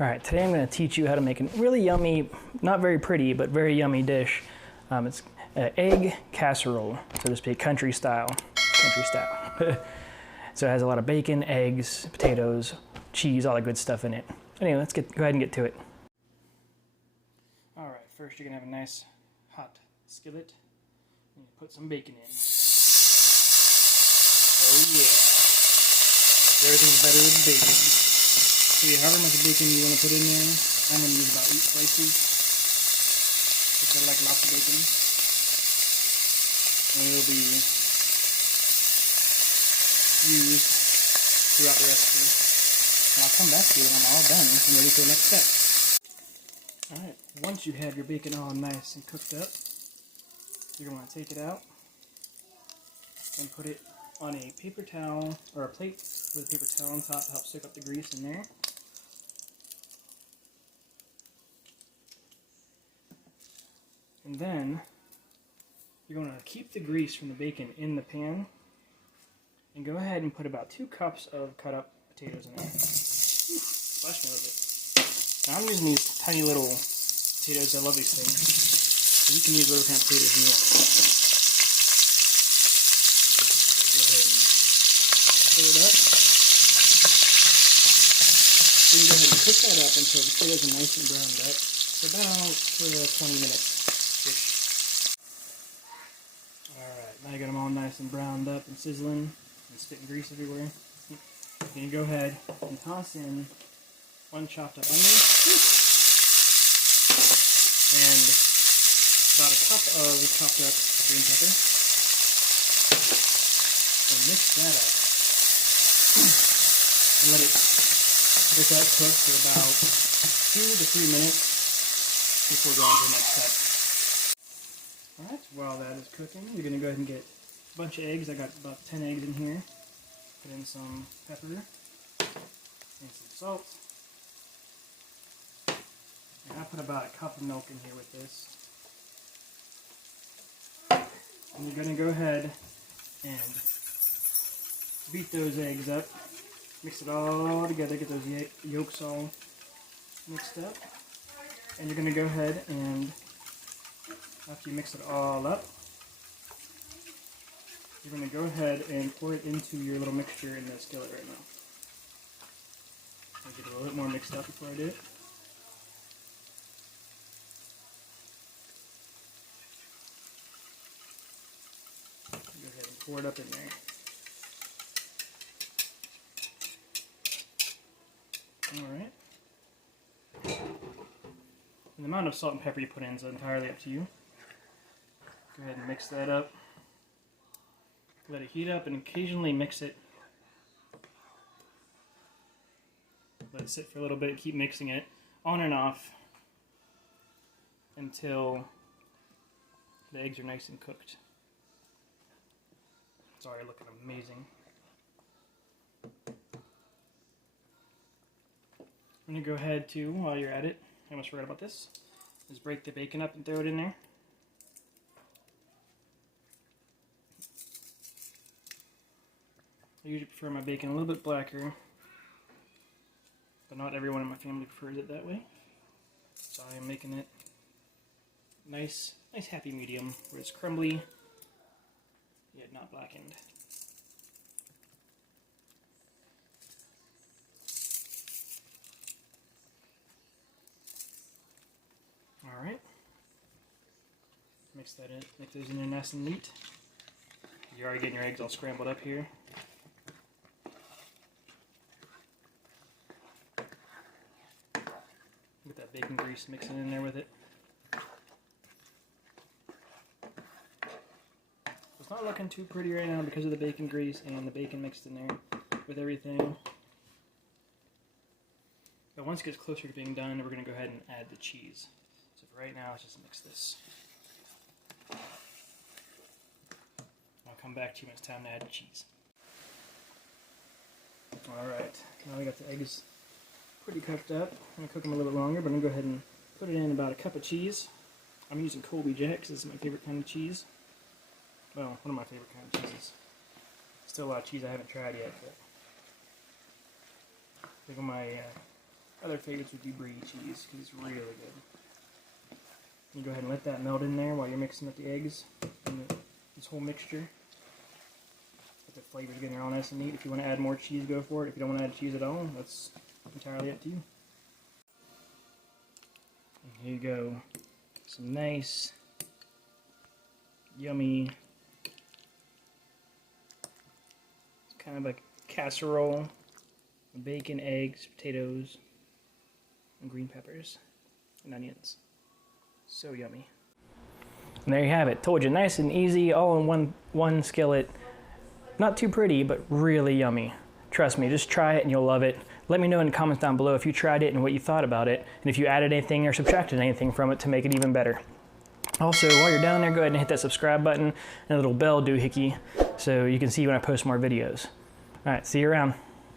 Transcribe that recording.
Alright, today I'm going to teach you how to make a really yummy, not very pretty, but very yummy dish. It's an egg casserole, so to speak, country style. So it has a lot of bacon, eggs, potatoes, cheese, all that good stuff in it. Anyway, let's go ahead and get to it. Alright, first you're going to have a nice hot skillet, and you put some bacon in. Oh yeah. Everything's better with bacon. So yeah, however much bacon you want to put in there, I'm going to use about 8 slices, because I like lots of bacon. And it'll be used throughout the recipe. And I'll come back to you when I'm all done and ready for the next step. Alright, once you have your bacon all nice and cooked up, you're going to want to take it out and put it on a paper towel, or a plate with a paper towel on top to help soak up the grease in there. And then you're going to keep the grease from the bacon in the pan and go ahead and put about 2 cups of cut up potatoes in there. Splash me a little bit. Now I'm using these tiny little potatoes. I love these things. So you can use whatever kind of potatoes you want. So go ahead and stir it up. Then you go ahead and cook that up until the potatoes are nice and browned up for about 20 minutes. Alright, now you got them all nice and browned up and sizzling and spitting grease everywhere. Then you go ahead and toss in 1 chopped up onion and about a cup of chopped up green pepper. And mix that up and let that cook for about 2 to 3 minutes before going to the next step. Alright, while that is cooking, you're going to go ahead and get a bunch of eggs. I got about 10 eggs in here. Put in some pepper and some salt. And I put about a cup of milk in here with this. And you're going to go ahead and beat those eggs up. Mix it all together, get those yolks all mixed up. And you're going to go ahead and after you mix it all up, you're going to go ahead and pour it into your little mixture in the skillet right now. I'll get it a little bit more mixed up before I do it. Go ahead and pour it up in there. Alright. And the amount of salt and pepper you put in is entirely up to you. Go ahead and mix that up. Let it heat up and occasionally mix it. Let it sit for a little bit and keep mixing it on and off until the eggs are nice and cooked. It's already looking amazing. I'm going to go ahead too, while you're at it, I almost forgot about this, is break the bacon up and throw it in there. I usually prefer my bacon a little bit blacker, but not everyone in my family prefers it that way. So I am making it nice happy medium, where it's crumbly, yet not blackened. Alright. Mix that in, make those in there nice and neat. You're already getting your eggs all scrambled up here. Get that bacon grease mixing in there with it. It's not looking too pretty right now because of the bacon grease and the bacon mixed in there with everything. But once it gets closer to being done, we're going to go ahead and add the cheese. So for right now, let's just mix this. I'll come back to you when it's time to add the cheese. Alright, now we got the eggs pretty cooked up. I'm going to cook them a little bit longer, but I'm going to go ahead and put it in about a cup of cheese. I'm using Colby Jack because this is my favorite kind of cheese. Well, one of my favorite kind of cheeses. Still a lot of cheese I haven't tried yet, but I think my Other favorites would be brie cheese, because it's really good. You go ahead and let that melt in there while you're mixing up the eggs and this whole mixture. Let the flavors get in there all nice and neat. If you want to add more cheese, go for it. If you don't want to add cheese at all, that's entirely up to you. And here you go. Some nice, yummy, kind of like casserole, bacon, eggs, potatoes, and green peppers and onions. So yummy. And there you have it. Told you, nice and easy, all in one skillet. Not too pretty, but really yummy. Trust me, just try it and you'll love it. Let me know in the comments down below if you tried it and what you thought about it, and if you added anything or subtracted anything from it to make it even better. Also, while you're down there, go ahead and hit that subscribe button and a little bell doohickey so you can see when I post more videos. All right, see you around.